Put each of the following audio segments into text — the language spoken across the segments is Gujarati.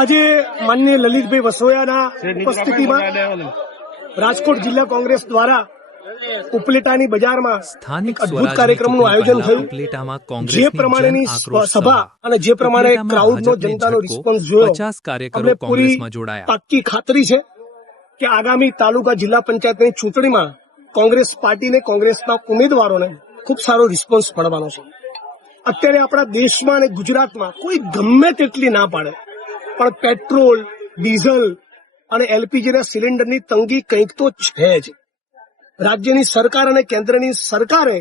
આજે માનનીય લલિતભાઈ વસોયાના ઉપસ્થિતિમાં રાજકોટ જિલ્લા કોંગ્રેસ દ્વારા ઉપલેટાની બજારમાં સ્થાનિક અદભુત કાર્યક્રમનું આયોજન થયું। જે પ્રમાણેની સભા અને જે પ્રમાણે ક્રાઉડનો જનતાનો રિસ્પોન્સ જોયો, અમને પૂરી પાક્કી ખાતરી છે કે આગામી તાલુકા જિલ્લા પંચાયતની ચૂંટણીમાં કોંગ્રેસ પાર્ટીને, કોંગ્રેસના ઉમેદવારોને ખૂબ સારો રિસ્પોન્સ મળવાનો છે। અત્યારે આપણા દેશમાં અને ગુજરાતમાં કોઈ ગમે તેટલી ના પાડે, પણ પેટ્રોલ, ડીઝલ અને એલપીજીના સિલિન્ડરની તંગી કંઈક તો છે જ। રાજ્યની સરકાર અને કેન્દ્રની સરકારે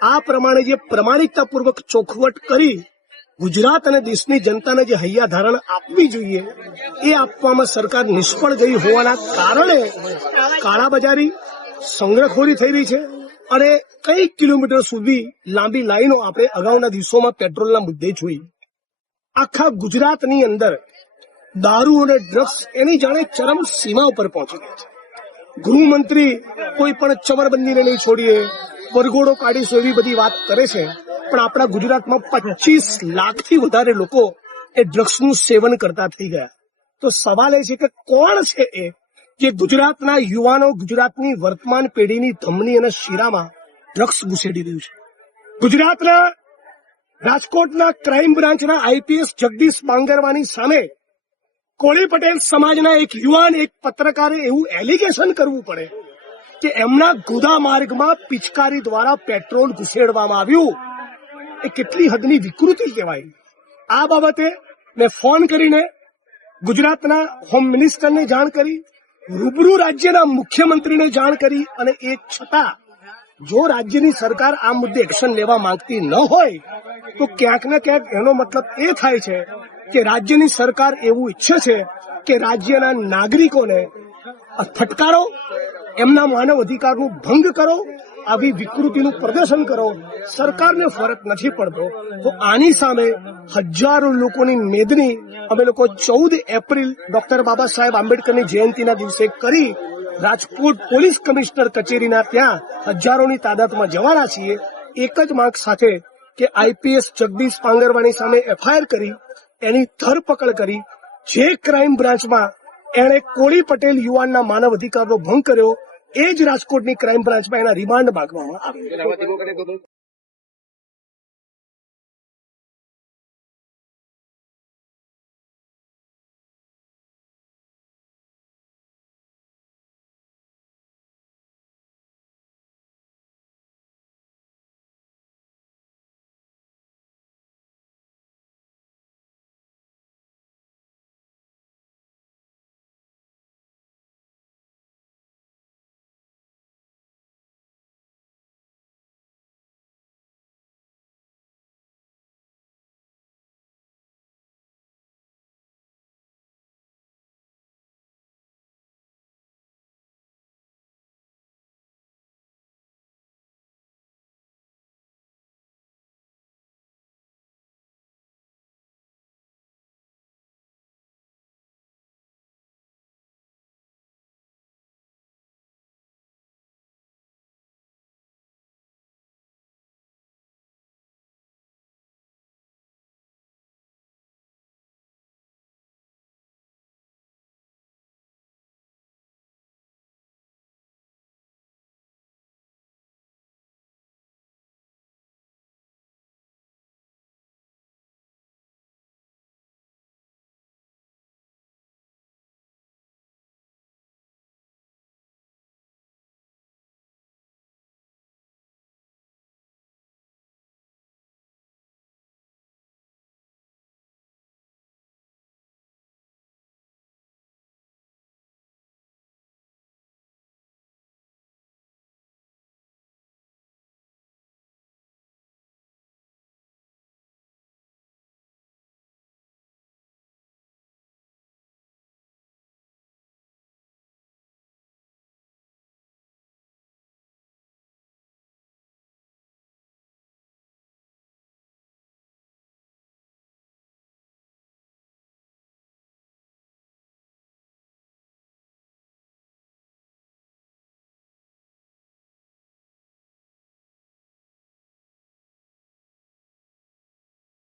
આ પ્રમાણે જે પ્રમાણિકતાપૂર્વક ચોખવટ કરી ગુજરાત અને દેશની જનતાને જે હૈયાધારણ આપવી જોઈએ એ આપવામાં સરકાર નિષ્ફળ ગઈ હોવાના કારણે કાળાબજારી, સંગ્રહખોરી થઈ રહી છે અને કઈ કિલોમીટર સુધી લાંબી લાઈનો આપણે અગાઉના દિવસોમાં પેટ્રોલના મુદ્દે જોઈ। આખા ગુજરાતની અંદર દારૂ અને ડ્રગ્સ એની જાણે ચરમ સીમા ઉપર પહોંચી ગઈ છે। ગૃહમંત્રી કોઈ પણ ચમરબંધીને નહીં છોડીએ, વરઘોડો કાઢીશું એવી બધી વાત કરે છે, પણ આપણા ગુજરાતમાં 25 લાખથી વધારે લોકો એ ડ્રગ્સનું સેવન કરતા થઈ ગયા। તો સવાલ એ છે કે કોણ છે એ જે ગુજરાતના યુવાનો, ગુજરાતની વર્તમાન પેઢીની ધમની અને શિરામાં ડ્રગ્સ ઘુસેડી રહ્યું છે? ગુજરાતના રાજકોટના ક્રાઇમ બ્રાન્ચના આઈપીએસ જગદીશ બાંગરવાની સામે કોળી પટેલ સમાજના એક યુવાન, એક પત્રકારે એવું એલિગેશન કરવું પડે કે એમના ગુદા માર્ગમાં પિચકારી દ્વારા પેટ્રોલ ઘુસેડવામાં આવ્યું, એ કેટલી હદની વિકૃતિ કહેવાય। આ બાબતે મેં ફોન કરીને ગુજરાતના હોમ મિનિસ્ટરને જાણ કરી, રૂબરૂ રાજ્યના મુખ્યમંત્રીને જાણ કરી, અને એ છતાં જો રાજ્યની સરકાર આ મુદ્દે એક્શન લેવા માંગતી ન હોય તો ક્યાંક ને ક્યાંક એનો મતલબ એ થાય છે કે રાજ્યની સરકાર એવું ઈચ્છે છે કે રાજ્યના નાગરિકોને ફટકારો, એમના માનવ અધિકારનું ભંગ કરો, આવી વિકૃતિનું પ્રદર્શન કરો। સરકારને ફરક નથી પડતો તો આની સામે હજારો લોકોની મેદની અમે લોકો 14 એપ્રિલ ડોક્ટર બાબા સાહેબ આંબેડકરની જયંતિના દિવસે કરી રાજકોટ પોલીસ કમિશનર કચેરીના ત્યાં હજારોની તાદાદમાં જવાના છીએ, એક જ માંગ સાથે કે આઈપીએસ જગદીશ બાંગરવાની સામે એફઆઈઆર કરી એની ધરપકડ કરી। જે ક્રાઇમ બ્રાન્ચમાં એણે કોળી પટેલ યુવાનના માનવ અધિકારનો ભંગ કર્યો એ જ રાજકોટની ક્રાઇમ બ્રાન્ચમાં એના રિમાન્ડ માંગવામાં આવે।